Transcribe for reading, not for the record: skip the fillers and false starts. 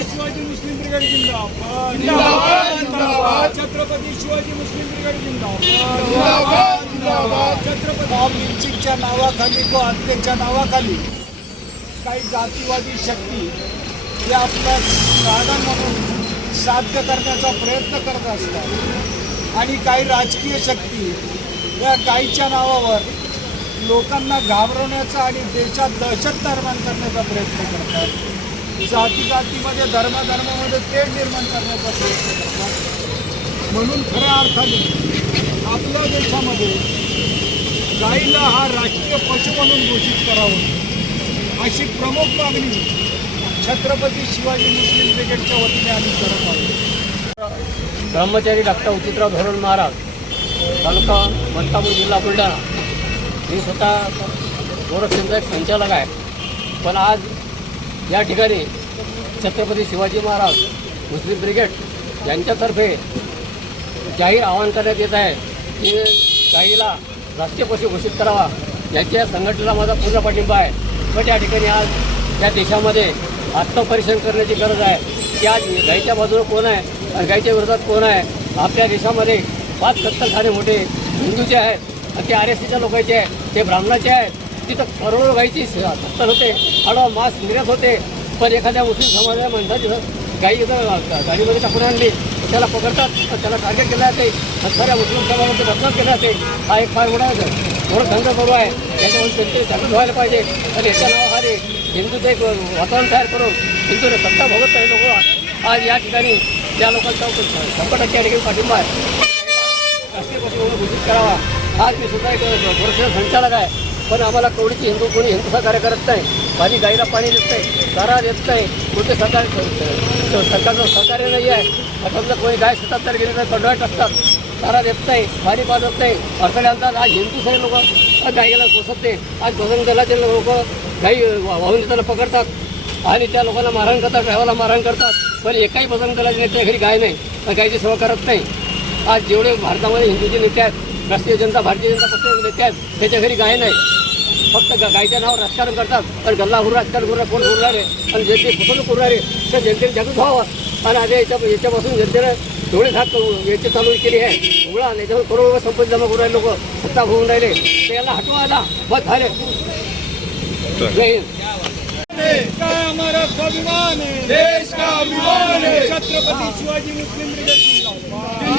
छत्रपती शिवाजी मुस्लिम brigade जिंदाबाद जिंदाबाद जिंदाबाद छत्रपती शिवाजी मुस्लिम ब्रिगेड जिंदाबाद जिंदाबाद जिंदाबाद छत्रपती बॉम्ब लिंचिंगच्या नावाखाली व हत्येच्या नावाखाली काही जातीवादी शक्ती हे आपलं साधन म्हणून साध्य करण्याचा प्रयत्न करत असतात आणि काही राजकीय शक्ती या गाईच्या नावावर लोकांना घाबरवण्याचा आणि देशात दहशत निर्माण करण्याचा प्रयत्न करतात। जातीमध्ये धर्मामध्ये तेढ निर्माण करण्याचा प्रयत्न करतात। म्हणून खऱ्या अर्थाने आपल्या देशामध्ये गाईला हा राष्ट्रीय पशु म्हणून घोषित करावं अशी प्रमुख मागणी छत्रपती शिवाजी मुस्लिम ब्रिगेडच्या वतीने आम्ही करत आहोत। ब्रह्मचारी डॉक्टर उचितराव धोरण महाराज तालुका मलकापूर जिल्हा बुलढाणा मी स्वतः गोरक्षेंद्र एक संचालक आहे। पण आज या ठिकाणी छत्रपती शिवाजी महाराज मुस्लिम ब्रिगेड यांच्यातर्फे जाहीर आवाहन करण्यात येत आहे की गाईला राष्ट्रीय पशु घोषित करावा। याच्या संघटनेला माझा पूर्ण पाठिंबा आहे। पण या ठिकाणी आज या देशामध्ये आत्मपरीक्षण करण्याची गरज आहे की आज गाईच्या बाजूला कोण आहे आणि गाईच्या विरोधात कोण आहे। आपल्या देशामध्ये 5 कत्तलखाने मोठे हिंदूचे आहेत आणि ते RSCच्या लोकांचे आहेत, ते ब्राह्मणाचे आहेत। तिथं करोडो गाईची कत्तल होते, आडवा मांस निर्यात होते। पण एखाद्या मुस्लिम समाजाच्या माणसाची गाई गाडीमध्ये टाकून आणली त्याला पकडतात, त्याला टार्गेट केलं जाते, खऱ्या मुस्लिम समाजामध्ये बदनाम केलं जाते। हा एक फार मोठा धंदा करू आहे। याच्यावर त्यांचे जागृत व्हायला पाहिजे आणि याच्या नावाखाली हिंदूचं एक वातावरण तयार करून हिंदूने सत्ता भोगत काही लोक आज या ठिकाणी त्या लोकांचा 100% या ठिकाणी पाठिंबा आहे। राष्ट्रीय पशु म्हणून घोषित करावा। आज मी सुद्धा एक गोरक्षेंद्र संचालक आहे। पण आम्हाला कवडीची कोणी हिंदू सहकार्य करत नाही, पाणी गाईला पाणी देत नाही, चारा देत नाही, कुठे सरकारचं सहकार्य नाही आहे। समजा कोणी गाय शेतात तर गेली तर कंडोळ्या टाकतात, चारा देत नाही, पाणी पाजत नाही, अडथळे आणतात। आज हिंदू सगळे लोक गाईला पोसत नाही। आज बजरंग दलाचे लोक गाई वाहून देताना पकडतात आणि त्या लोकांना मारहाण करतात, ड्रायव्हरला मारहाण करतात। पण एकाही बजरंग दलाच्या नेत्या घरी गाय नाही, गायची सेवा करत नाही। आज जेवढे भारतामध्ये हिंदूचे नेते आहेत, राष्ट्रीय जनता भारतीय जनता पक्षाचे नेते आहेत, त्याच्या घरी गाय नाही। फक्त गायच्या नावावर राजकारण करतात। पण गल्लाहून राजकारण करून कोण बोलणारे आणि जनते फसवणूक करणारे तर जनतेने जागृत व्हावं। आणि आज याच्यापासून जनतेनं एवढे धाक याची चालू केली आहे उघडा आणि याच्यावर करोडो संपत्ती जमा करून राहिले, लोक सत्ता होऊन राहिले, तर याला हटवायला बस झाले। जय हिंद। हमारा स्वाभिमान है, देश का अभिमान है। छत्रपती शिवाजी मुस्लिम ब्रिगेड जिंदाबाद।